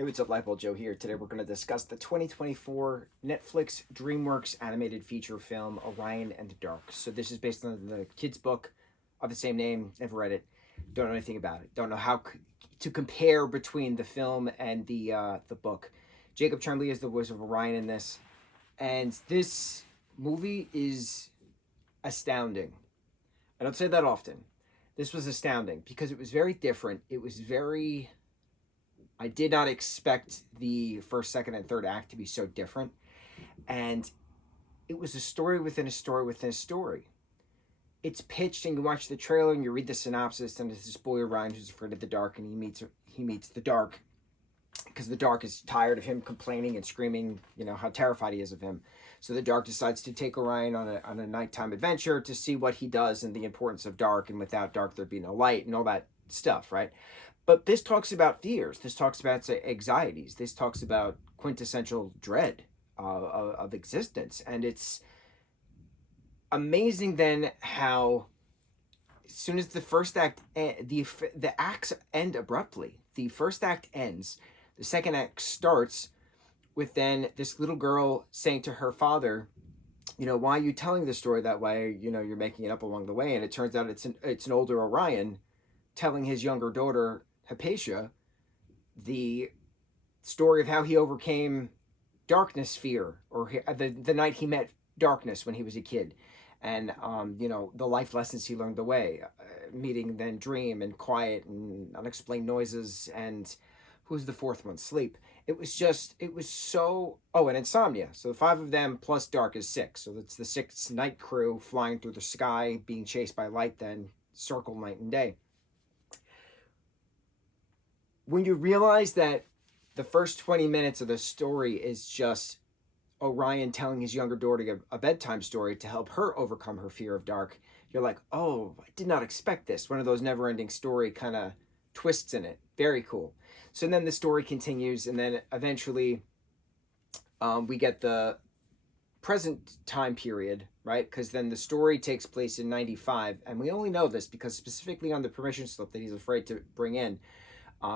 Hey, what's up, lightboltjoe here. Today we're going to discuss the 2024 Netflix DreamWorks animated feature film, Orion and the Dark. So this is based on the kid's book of the same name. Never read it. Don't know anything about it. Don't know how to compare between the film and the book. Jacob Tremblay is the voice of Orion in this. And this movie is astounding. I don't say that often. This was astounding because it was very different. It was very... I did not expect the first, second, and third act to be so different. And it was a story within a story within a story. It's pitched, and you watch the trailer and you read the synopsis, and it's this boy Orion who's afraid of the dark, and he meets the dark because the dark is tired of him complaining and screaming, how terrified he is of him. So the dark decides to take Orion on a nighttime adventure to see what he does and the importance of dark, and without dark there'd be no light and all that stuff, right? But this talks about fears. This talks about anxieties. This talks about quintessential dread of existence. And it's amazing then how, as soon as the first act, the acts end abruptly. The first act ends. The second act starts with then this little girl saying to her father, why are you telling the story that way? You're making it up along the way. And it turns out it's an older Orion telling his younger daughter, Hypatia, the story of how he overcame darkness fear, or the night he met darkness when he was a kid, and the life lessons he learned the way, meeting then dream and quiet and unexplained noises, and who's the fourth one? Sleep. It was so... Oh, and insomnia. So the five of them plus dark is six. So it's the sixth night crew flying through the sky, being chased by light, then circle night and day. When you realize that the first 20 minutes of the story is just Orion telling his younger daughter a bedtime story to help her overcome her fear of dark, you're like, oh, I did not expect this. One of those never-ending story kind of twists in it. Very cool. So then the story continues, and then eventually we get the present time period, right? Because then the story takes place in 95, and we only know this because specifically on the permission slip that he's afraid to bring in,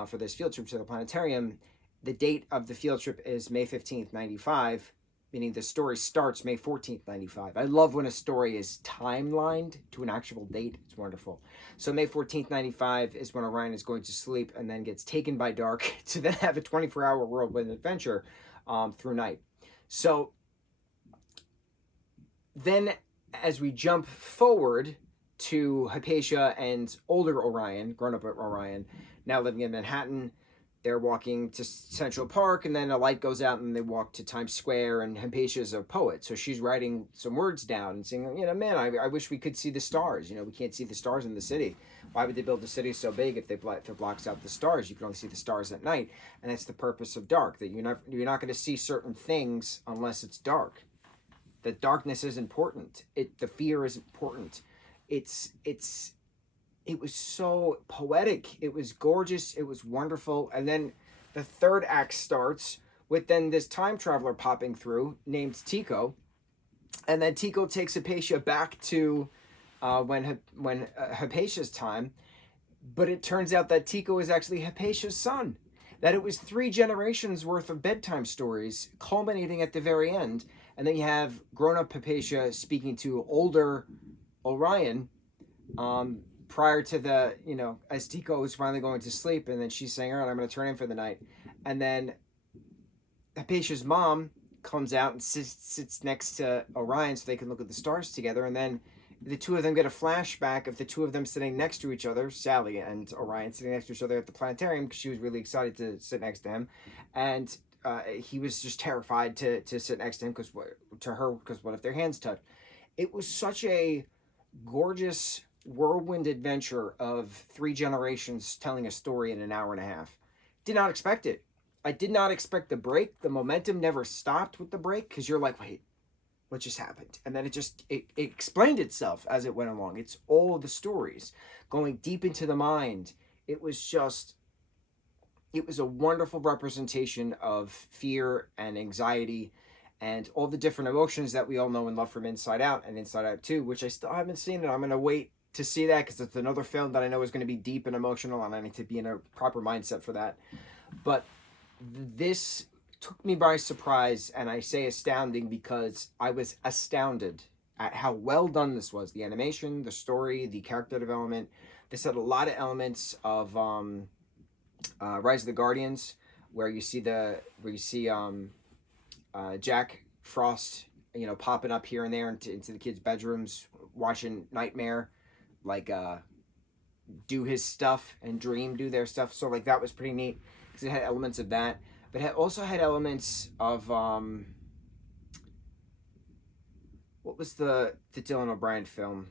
for this field trip to the planetarium, the date of the field trip is May 15th, 95, meaning the story starts May 14th, 95. I love when a story is timelined to an actual date. It's wonderful. So May 14th, 95 is when Orion is going to sleep and then gets taken by dark to then have a 24-hour whirlwind adventure through night. So then as we jump forward to Hypatia and older Orion, grown-up Orion, now living in Manhattan, they're walking to Central Park, and then a light goes out, and they walk to Times Square, and Hypatia's a poet, so she's writing some words down and saying, man, I wish we could see the stars. We can't see the stars in the city. Why would they build a city so big if it blocks out the stars? You can only see the stars at night, and that's the purpose of dark, that you're not going to see certain things unless it's dark. That darkness is important. The fear is important. It was so poetic. It was gorgeous. It was wonderful. And then the third act starts with then this time traveler popping through named Tico. And then Tico takes Hypatia back to when Hypatia's time. But it turns out that Tico is actually Hypatia's son. That it was 3 generations worth of bedtime stories culminating at the very end. And then you have grown-up Hypatia speaking to older Orion, prior to the, as Tico is finally going to sleep, and then she's saying, all right, I'm going to turn in for the night. And then Hypatia's mom comes out and sits next to Orion so they can look at the stars together. And then the two of them get a flashback of the two of them sitting next to each other, Sally and Orion sitting next to each other at the planetarium, because she was really excited to sit next to him. And he was just terrified to sit next to him because what if their hands touch? It was such a gorgeous whirlwind adventure of 3 generations telling a story in an hour and a half. Did not expect it. I did not expect the break. The momentum never stopped with the break, because you're like, wait, what just happened? And then it explained itself as it went along. It's all the stories going deep into the mind. It was a wonderful representation of fear and anxiety and all the different emotions that we all know and love from Inside Out and Inside Out 2, which I still haven't seen, and I'm going to wait to see that because it's another film that I know is going to be deep and emotional, and I need to be in a proper mindset for that. But this took me by surprise, and I say astounding because I was astounded at how well done this was. The animation, the story, the character development. This had a lot of elements of Rise of the Guardians, where you see Jack Frost, popping up here and there into the kids' bedrooms, watching Nightmare, like do his stuff, and Dream do their stuff. So like that was pretty neat because it had elements of that, but it also had elements of what was the Dylan O'Brien film?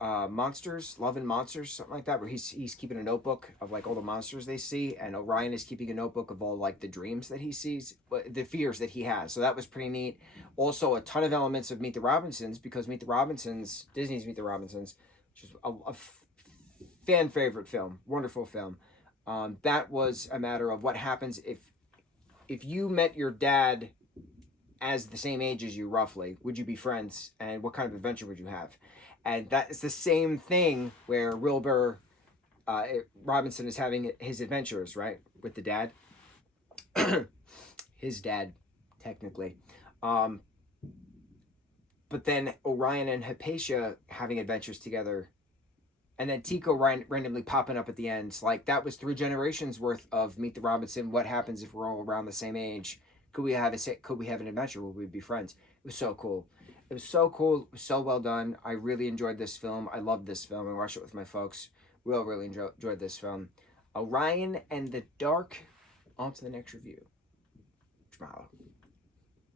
Monsters, Love and Monsters, something like that, where he's keeping a notebook of like all the monsters they see, and Orion is keeping a notebook of all like the dreams that he sees, the fears that he has. So that was pretty neat. Also, a ton of elements of Meet the Robinsons, because Meet the Robinsons, Disney's Meet the Robinsons, which is a fan favorite film, wonderful film. That was a matter of what happens if you met your dad as the same age as you, roughly. Would you be friends, and what kind of adventure would you have? And that is the same thing where Wilbur Robinson is having his adventures, right, with the dad. His dad, technically. But then Orion and Hypatia having adventures together. And then Tico randomly popping up at the end. Like, that was 3 generations worth of Meet the Robinson. What happens if we're all around the same age? Could we have an adventure? Would we be friends? It was so cool. It was so cool. It was so well done. I really enjoyed this film. I loved this film. I watched it with my folks. We all really enjoyed this film. Orion and the Dark. On to the next review. Mahalo.